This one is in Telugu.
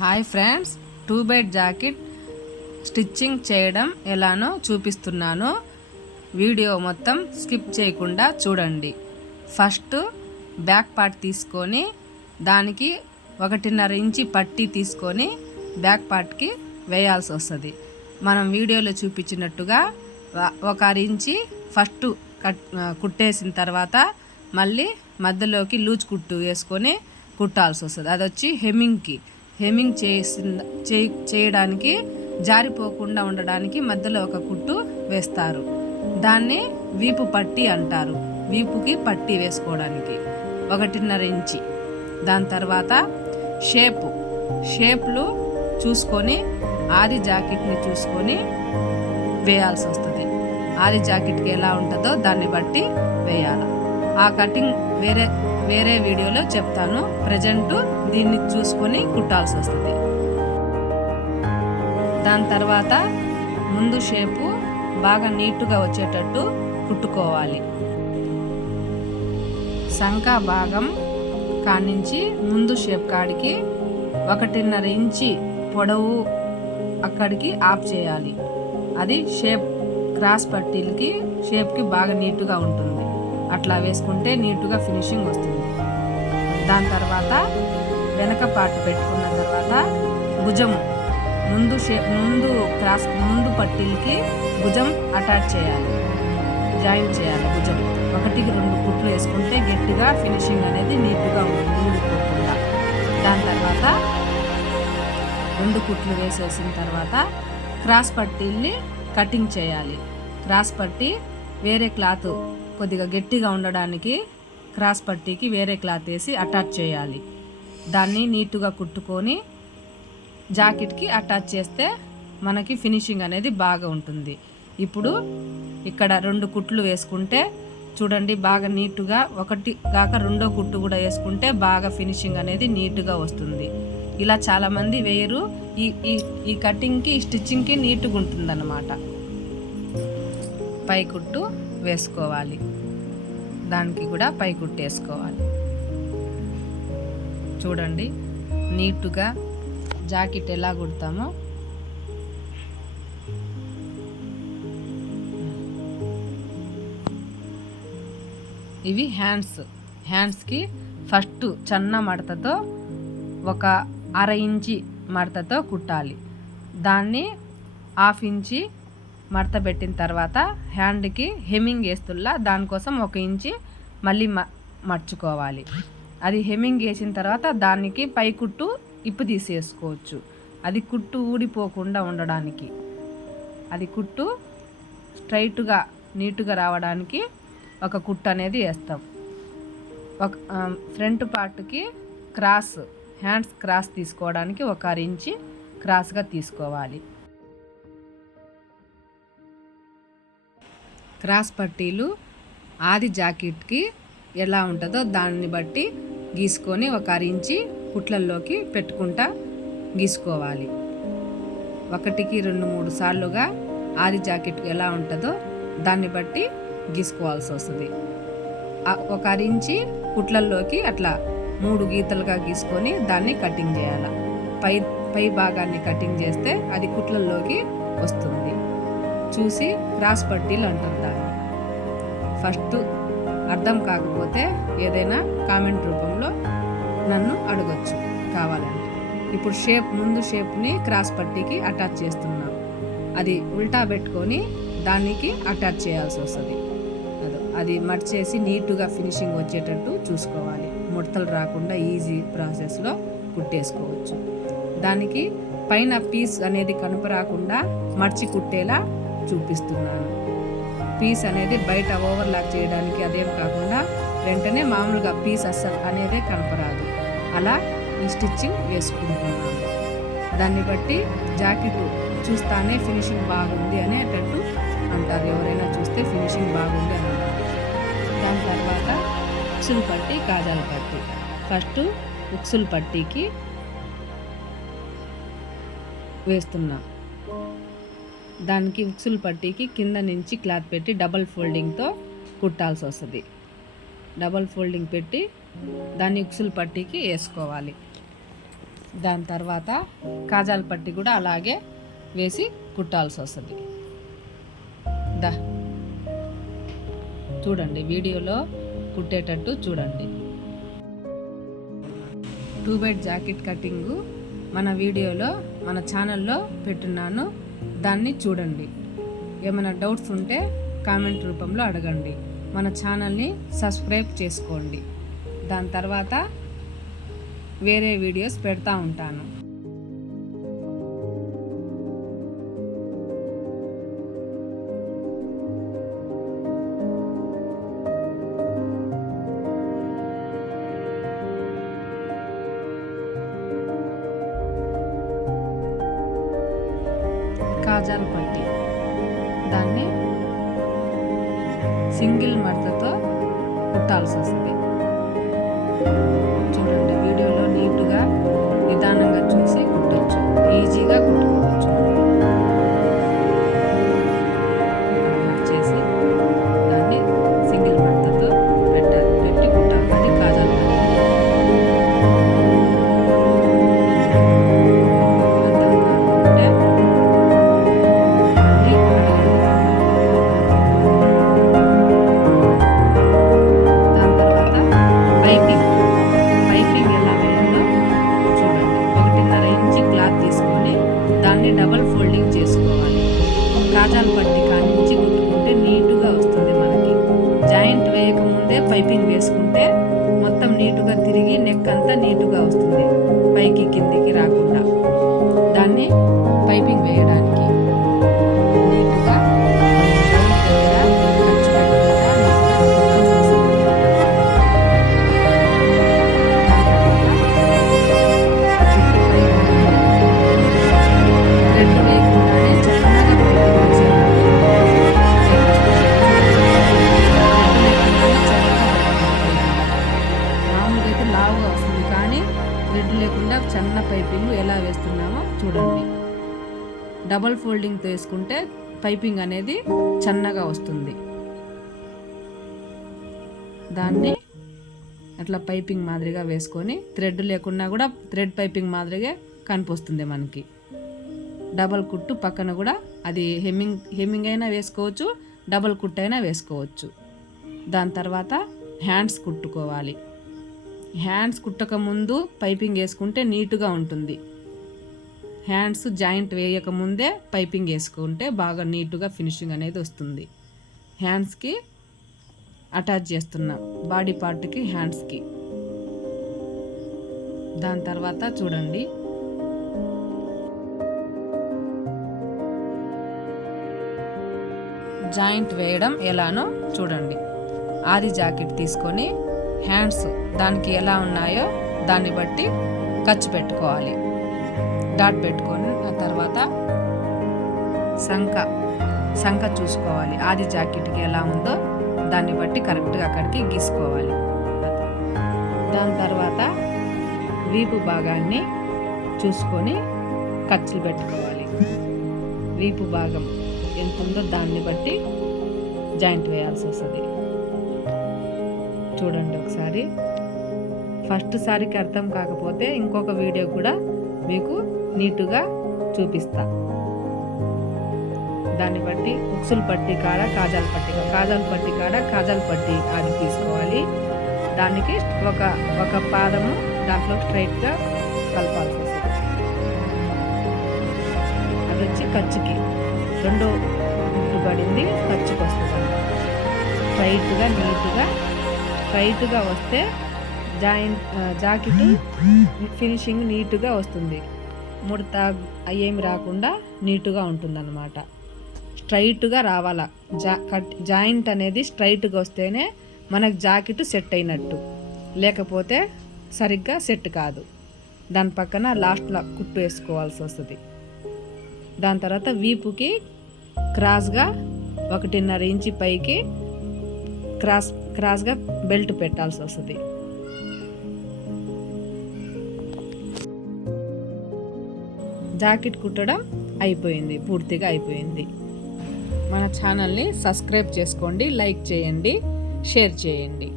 హాయ్ ఫ్రెండ్స్, 2 బైట్ జాకెట్ స్టిచ్చింగ్ చేయడం ఎలానో చూపిస్తున్నాను. వీడియో మొత్తం స్కిప్ చేయకుండా చూడండి. ఫస్ట్ బ్యాక్ పార్ట్ తీసుకొని దానికి 1.5 ఇంచి పట్టీ తీసుకొని బ్యాక్ పార్ట్కి వేయాల్సి వస్తుంది. మనం వీడియోలో చూపించినట్టుగా 1 ఇంచి ఫస్ట్ కుట్టేసిన తర్వాత మళ్ళీ మధ్యలోకి లూజ్ కుట్టు వేసుకొని కుట్టాల్సి వస్తుంది. అది వచ్చి హెమ్మింగ్ చేయడానికి జారిపోకుండా ఉండడానికి మధ్యలో ఒక కుట్టు వేస్తారు. దాన్ని వీపు పట్టీ అంటారు. వీపుకి పట్టీ వేసుకోవడానికి 1.5 ఇంచి. దాని తర్వాత షేప్లు చూసుకొని ఆది జాకెట్ని చూసుకొని వేయాల్సి వస్తుంది. ఆది జాకెట్కి ఎలా ఉంటుందో దాన్ని బట్టి వేయాలి. ఆ కటింగ్ వేరే వీడియోలో చెప్తాను. ప్రజెంట్ దీన్ని చూసుకొని కుట్టాల్సి వస్తుంది. దాని తర్వాత ముందు షేపు బాగా నీట్గా వచ్చేటట్టు కుట్టుకోవాలి. సంకా భాగం కానించి ముందు షేప్ కాడికి 1.5 ఇంచి పొడవు అక్కడికి ఆఫ్ చేయాలి. అది క్రాస్ పట్టీలకి షేప్కి బాగా నీట్గా ఉంటుంది. అట్లా వేసుకుంటే నీట్గా ఫినిషింగ్ వస్తుంది. దాని తర్వాత వెనక పార్ట్ పెట్టుకున్న తర్వాత భుజం ముందు పట్టీలకి భుజం అటాచ్ చేయాలి, జాయింట్ చేయాలి. భుజం 1-2 కుట్లు వేసుకుంటే గట్టిగా ఫినిషింగ్ అనేది నీట్గా ఉంటుంది, ఊడిపోకుండా. దాని తర్వాత 2 కుట్లు వేసేసిన తర్వాత క్రాస్ పట్టీల్ని కటింగ్ చేయాలి. క్రాస్ పట్టీ వేరే క్లాత్ కొద్దిగా గట్టిగా ఉండడానికి క్రాస్ పట్టీకి వేరే క్లాత్ వేసి అటాచ్ చేయాలి. దాన్ని నీట్గా కుట్టుకొని జాకెట్కి అటాచ్ చేస్తే మనకి ఫినిషింగ్ అనేది బాగా ఉంటుంది. ఇప్పుడు ఇక్కడ 2 కుట్లు వేసుకుంటే చూడండి, బాగా నీట్గా 1 కాక 2వ కుట్టు కూడా వేసుకుంటే బాగా ఫినిషింగ్ అనేది నీట్గా వస్తుంది. ఇలా చాలామంది వేయరు. ఈ కటింగ్కి స్టిచ్చింగ్కి నీట్గా ఉంటుందన్నమాట. పై కుట్టు వేసుకోవాలి, దానికి కూడా పై కుట్టు వేసుకోవాలి. చూడండి నీట్గా జాకెట్ ఎలా కుడతామో. ఇవి హ్యాండ్స్కి ఫస్ట్ చిన్న మడతతో 1/2 ఇంచి మడతతో కుట్టాలి. దాన్ని 1/2 ఇంచి మడత పెట్టిన తర్వాత హ్యాండ్కి హెమ్మింగ్ వేస్తుల్లా దానికోసం 1 ఇంచి మళ్ళీ మర్చుకోవాలి. అది హెమ్మింగ్ వేసిన తర్వాత దానికి పై కుట్టు ఇప్పు తీసేసుకోవచ్చు. అది కుట్టు ఊడిపోకుండా ఉండడానికి, అది కుట్టు స్ట్రైట్గా నీట్గా రావడానికి ఒక కుట్టు అనేది వేస్తాం. ఫ్రంట్ పార్ట్కి హ్యాండ్స్ క్రాస్ తీసుకోవడానికి 1/2 ఇంచి క్రాస్గా తీసుకోవాలి. క్రాస్ పట్టీలు ఆది జాకెట్కి ఎలా ఉంటుందో దాన్ని బట్టి గీసుకొని 1/2 ఇంచి కుట్లల్లోకి పెట్టుకుంటా గీసుకోవాలి. 1కి 2-3 సార్లుగా ఆది జాకెట్కి ఎలా ఉంటుందో దాన్ని బట్టి గీసుకోవాల్సి వస్తుంది. 1/2 ఇంచి కుట్లల్లోకి అట్లా 3 గీతలుగా గీసుకొని దాన్ని కటింగ్ చేయాలి. పై భాగాన్ని కటింగ్ చేస్తే అది కుట్లల్లోకి వస్తుంది. చూసి క్రాస్ పట్టీలు అంటారు దాన్ని. ఫస్ట్ అర్థం కాకపోతే ఏదైనా కామెంట్ రూపంలో నన్ను అడగొచ్చు కావాలంటే. ఇప్పుడు ముందు షేప్ని క్రాస్ పట్టీకి అటాచ్ చేస్తున్నాం. అది ఉల్టా పెట్టుకొని దానికి అటాచ్ చేయాల్సి వస్తుంది. అది మర్చేసి నీట్గా ఫినిషింగ్ వచ్చేటట్టు చూసుకోవాలి. ముడతలు రాకుండా ఈజీ ప్రాసెస్లో కుట్టేసుకోవచ్చు. దానికి పైన పీస్ అనేది కనుపరాకుండా మర్చి కుట్టేలా చూపిస్తున్నాను. పీస్ అనేది బయట ఓవర్లాక్ చేయడానికి అదేం కాకుండా వెంటనే మామూలుగా పీస్ అస్సలు అనేదే కనపరాదు. అలా ఈ స్టిచ్చింగ్ వేసుకుంటున్నాను. దాన్ని బట్టి జాకెట్ చూస్తానే ఫినిషింగ్ బాగుంది అనేటట్టు అంటారు. ఎవరైనా చూస్తే ఫినిషింగ్ బాగుంది అని అంటారు. దాని తర్వాత ఉక్సులు పట్టి, కాజాల పట్టి. ఫస్ట్ ఉక్సులు పట్టీకి వేస్తున్నాం. దానికి ఉక్సులు పట్టీకి కింద నుంచి క్లాత్ పెట్టి డబల్ ఫోల్డింగ్తో కుట్టాల్సి వస్తుంది. డబల్ ఫోల్డింగ్ పెట్టి దాన్ని ఉక్సులు పట్టీకి వేసుకోవాలి. దాని తర్వాత కాజాల పట్టి కూడా అలాగే వేసి కుట్టాల్సి వస్తుంది. చూడండి, వీడియోలో కుట్టేటట్టు చూడండి. 2 బైట్ జాకెట్ కటింగు మన వీడియోలో మన ఛానల్లో పెట్టున్నాను, దాన్ని చూడండి. ఏమైనా డౌట్స్ ఉంటే కామెంట్ రూపంలో అడగండి. మన ఛానల్ని సబ్స్క్రైబ్ చేసుకోండి. దాని తర్వాత వేరే వీడియోస్ పెడతా ఉంటాను. కాజాల పట్టి దాన్ని సింగిల్ మడతతో కుట్టాల్సి వస్తుంది. చూడండి, వీడియోలో నీట్గా నిదానంగా చూసి కుట్టచ్చు, ఈజీగా కుట్టుకోవచ్చు. చేసి దాన్ని సింగిల్ మడతతో పెట్టి కుట్టాలి. అది కాజాల పట్టి. డబల్ ఫోల్డింగ్ చేసుకోవాలి. కాజాల పట్టి కానించి కుట్టుకుంటే నీటుగా వస్తుంది. మనకి జాయింట్ వేయకముందే పైపింగ్ వేసుకుంటే మొత్తం నీటుగా తిరిగి నెక్ అంతా నీటుగా వస్తుంది, పైకి కిందికి రాకుండా. దాన్ని పైపింగ్ వేయడానికి నీటుగా థ్రెడ్ లేకుండా చిన్న పైపింగ్ ఎలా వేస్తున్నామో చూడండి. డబల్ ఫోల్డింగ్ వేసుకుంటే పైపింగ్ అనేది చిన్నగా వస్తుంది. దాన్ని అట్లా పైపింగ్ మాదిరిగా వేసుకొని థ్రెడ్ లేకున్నా కూడా థ్రెడ్ పైపింగ్ మాదిరిగా కనిపిస్తుంది మనకి. డబల్ కుట్టు పక్కన కూడా అది హెమ్మింగ్ అయినా వేసుకోవచ్చు, డబల్ కుట్టు అయినా వేసుకోవచ్చు. దాని తర్వాత హ్యాండ్స్ కుట్టుకోవాలి. హ్యాండ్స్ కుట్టక ముందు పైపింగ్ వేసుకుంటే నీటుగా ఉంటుంది. హ్యాండ్స్ జాయింట్ వేయకముందే పైపింగ్ వేసుకుంటే బాగా నీటుగా ఫినిషింగ్ అనేది వస్తుంది. హ్యాండ్స్కి అటాచ్ చేస్తున్నాం, బాడీ పార్ట్కి హ్యాండ్స్కి. దాని తర్వాత చూడండి, జాయింట్ వేయడం ఎలానో చూడండి. ఆది జాకెట్ తీసుకొని హ్యాండ్స్ దానికి ఎలా ఉన్నాయో దాన్ని బట్టి ఖర్చు పెట్టుకోవాలి. డాట్ పెట్టుకొని ఆ తర్వాత సంఖ చూసుకోవాలి. ఆది జాకెట్కి ఎలా ఉందో దాన్ని బట్టి కరెక్ట్గా అక్కడికి గీసుకోవాలి. దాని తర్వాత వీపు భాగాన్ని చూసుకొని ఖర్చులు పెట్టుకోవాలి. వీపు భాగం ఎంత ఉందో దాన్ని బట్టి జాయింట్ వేయాల్సి వస్తుంది. చూడండి ఒకసారి. ఫస్ట్ సారికి అర్థం కాకపోతే ఇంకొక వీడియో కూడా మీకు నీటుగా చూపిస్తా. దాన్ని బట్టి ఉక్సులు పట్టి కాడ కాజాల పట్టి అది తీసుకోవాలి. దానికి ఒక పాదము దాంట్లో స్ట్రైట్గా కలపాల్సి వస్తుంది. అది వచ్చి ఖర్చుకి రెండో పడింది ఖర్చుకి వస్తుంది. స్ట్రైట్గా నీట్గా టైట్గా వస్తే జాకెట్ ఫినిషింగ్ నీట్గా వస్తుంది. ముడత ఏమి రాకుండా నీట్గా ఉంటుందన్నమాట. స్ట్రైట్గా రావాలా. జాయింట్ అనేది స్ట్రైట్గా వస్తేనే మనకు జాకెట్ సెట్ అయినట్టు, లేకపోతే సరిగ్గా సెట్ కాదు. దాని పక్కన లాస్ట్లో కుట్టు వేసుకోవాల్సి వస్తుంది. దాని తర్వాత వీపుకి క్రాస్గా 1.5 ఇంచి పైకి క్రాస్గా బెల్ట్ పెట్టాల్సి వస్తుంది. జాకెట్ కుట్టడం అయిపోయింది, పూర్తిగా అయిపోయింది. మన ఛానల్ని సబ్స్క్రైబ్ చేసుకోండి, లైక్ చేయండి, షేర్ చేయండి.